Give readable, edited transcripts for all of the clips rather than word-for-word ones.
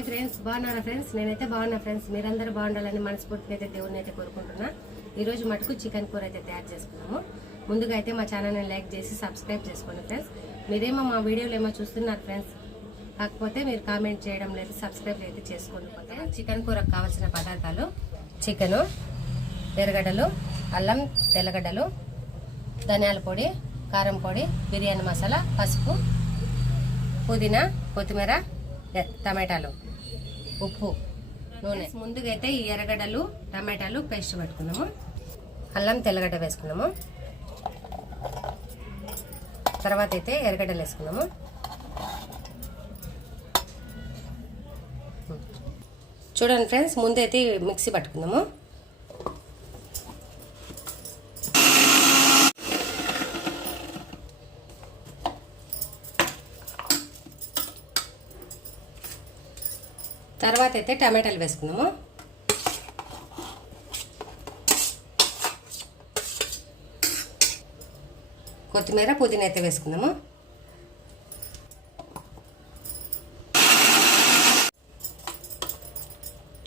Hi friends, బాగున్నారా friends? నేనైతే బాగున్నా ఫ్రెండ్స్. మీరందరూ బాగుండాలని మనస్ఫూర్తిగా అయితే దేవుడిని అయితే కోరుకుంటున్నా. ఈరోజు మటుకు చికెన్ కూర అయితే తయారు చేసుకున్నాము. ముందుగా అయితే మా ఛానల్ని లైక్ చేసి సబ్స్క్రైబ్ చేసుకోండి ఫ్రెండ్స్. మీరేమో మా వీడియోలు ఏమో చూస్తున్నారు ఫ్రెండ్స్, కాకపోతే మీరు కామెంట్ చేయడం లేదు, సబ్స్క్రైబ్ అయితే చేసుకోండి. చికెన్ కూరకు కావాల్సిన పదార్థాలు: చికెను, ఎర్రగడ్డలు, అల్లం తెల్లగడ్డలు, ధనియాల పొడి, కారం పొడి, బిర్యానీ మసాలా, పసుపు, పుదీనా, కొత్తిమీర, టమాటాలు, ఉప్పు, నూనె. ముందుగా అయితే ఈ ఎర్రగడ్డలు టమాటాలు పేస్ట్ పెట్టుకున్నాము. అల్లం తెల్లగడ్డ వేసుకున్నాము. తర్వాత అయితే ఎర్రగడ్డలు వేసుకున్నాము. చూడండి ఫ్రెండ్స్, ముందైతే మిక్సీ పట్టుకున్నాము. తర్వాత అయితే టమాటాలు వేసుకున్నాము. కొత్తిమీర, పుదీనా అయితే వేసుకున్నాము.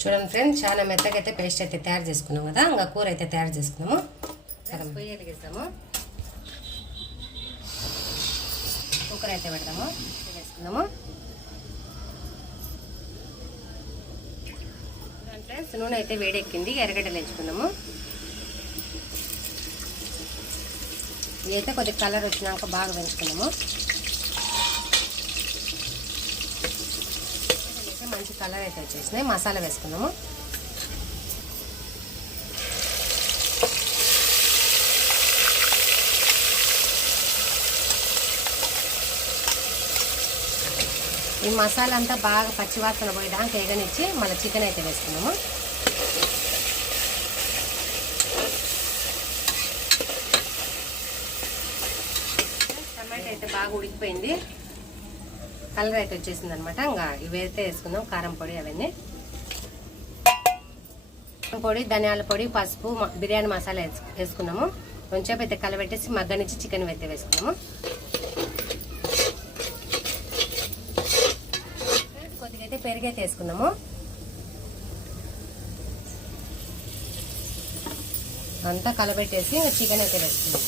చూడండి ఫ్రెండ్స్, చాలా మెత్తగా అయితే పేస్ట్ అయితే తయారు చేసుకున్నాము కదా. ఇంకా కూర అయితే తయారు చేసుకున్నాము. పొయ్యి వెలిగిస్తాము. కుక్కర్ అయితే పెడతాము. వేసుకున్నాము. ఫ్రెండ్స్, నూనె అయితే వేడెక్కింది. ఎర్రగడ్డలు వేసుకున్నాము. ఇవి అయితే కొద్దిగా కలర్ వచ్చినాక బాగా వేసుకున్నాము. మంచి కలర్ అయితే వచ్చేసినాయి. మసాలా వేసుకున్నాము. ఈ మసాలా అంతా బాగా పచ్చివాసన పోయేదాకా వేగనిచ్చి మళ్ళీ చికెన్ అయితే వేసుకున్నాము. టమాటా అయితే బాగా ఉడికిపోయింది. కలర్ అయితే వచ్చేసింది అనమాట. ఇంకా ఇవైతే వేసుకుందాం. కారం పొడి అవన్నీ, పొడి, ధనియాల పొడి, పసుపు, బిర్యానీ మసాలా వేసుకున్నాము. కొంచెం అయితే కలబెట్టేసి మగ్గనిచ్చి చికెన్ అయితే వేసుకున్నాము. అయితే పెరుగు అయితే వేసుకున్నాము. అంతా కలబెట్టేసి చికెన్ అయితే వేసుకున్నాము.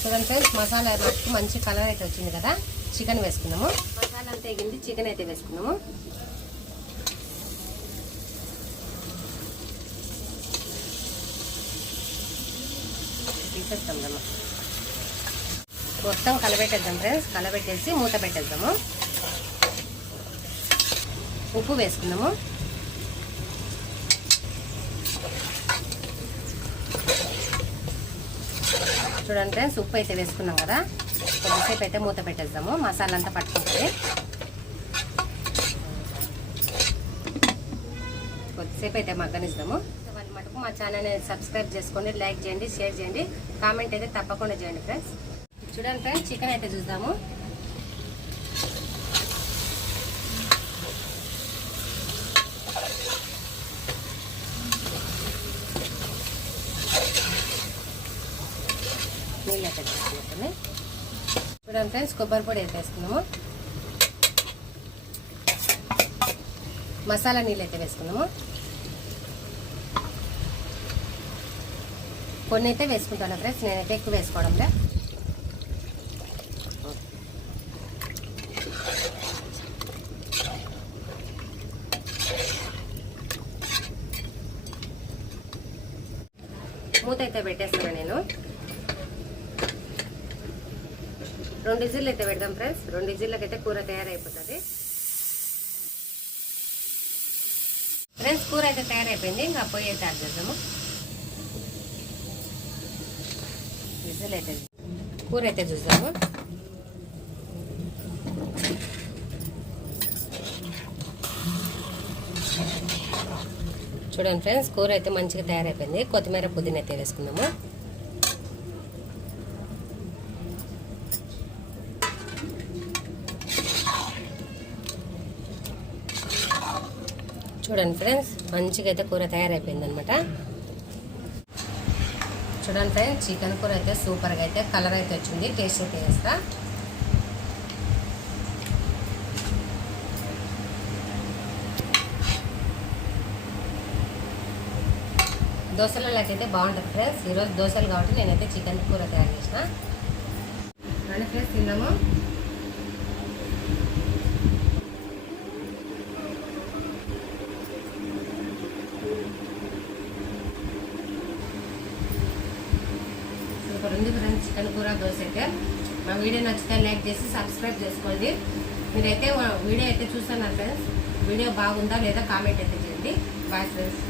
చూడండి ఫ్రెండ్స్, మసాలా మట్టుకు మంచి కలర్ అయితే వచ్చింది కదా. చికెన్ వేసుకున్నాము. మసాలా అంతా ఎగింది. చికెన్ అయితే వేసుకున్నాము. తీసేస్తాం కదా. మొత్తం కలబెట్టేద్దాం ఫ్రెండ్స్. కలబెట్టేసి మూత పెట్టేద్దాము. ఉప్పు వేసుకుందాము. చూడండి ఫ్రెండ్స్, ఉప్పు అయితే వేసుకున్నాం కదా. కొద్దిసేపు అయితే మూత పెట్టేద్దాము. మసాలా అంతా పట్టుకుంటుంది. కొద్దిసేపు అయితే మగ్గనిద్దాము. వాళ్ళ మటుకు మా ఛానల్ని సబ్స్క్రైబ్ చేసుకోండి, లైక్ చేయండి, షేర్ చేయండి, కామెంట్ అయితే తప్పకుండా చేయండి ఫ్రెండ్స్. చూడండి ఫ్రెండ్స్, చికెన్ అయితే చూద్దాము. నీళ్ళు అయితే వేసుకుంటాము. చూడండి ఫ్రెండ్స్, కొబ్బరి పొడి అయితే వేసుకున్నాము. మసాలా నీళ్ళు అయితే వేసుకున్నాము. కొన్ని అయితే వేసుకుంటాను ఫ్రెండ్స్, నేనైతే ఎక్కువ వేసుకోవడంలే. మూత అయితే పెట్టేస్తాను నేను. 2 విజిల్లు అయితే పెడదాం ఫ్రెండ్స్. 2 విజిల్లకి అయితే కూర తయారైపోతుంది ఫ్రెండ్స్. కూర అయితే తయారైపోయింది. ఇంకా పొయ్యి అయితే యాడ్ చేద్దాము. విజిల్ అయితే కూర అయితే చూద్దాము. చూడండి ఫ్రెండ్స్, కూర అయితే మంచిగా తయారైపోయింది. కొత్తిమీర, పుదీనా అయితే వేసుకున్నాము. చూడండి ఫ్రెండ్స్, మంచిగా అయితే కూర తయారైపోయింది అనమాట. చూడండి ఫ్రెండ్స్, చికెన్ కూర అయితే సూపర్గా అయితే కలర్ అయితే వచ్చింది. టేస్ట్ అయితే చేస్తా. దోశలలోకి అయితే బాగుంటుంది ఫ్రెండ్స్. ఈరోజు దోశలు కాబట్టి నేనైతే చికెన్ కూర తయారు చేసిన. రండి ఫ్రెండ్స్ తిన్నాము. సూపర్ ఉంది ఫ్రెండ్స్ చికెన్ కూర దోశ అయితే. మా వీడియో నచ్చితే లైక్ చేసి సబ్స్క్రైబ్ చేసుకోండి. మీరైతే వీడియో అయితే చూస్తున్నారు ఫ్రెండ్స్. వీడియో బాగుందా లేదా కామెంట్ అయితే చేయండి. Bye friends.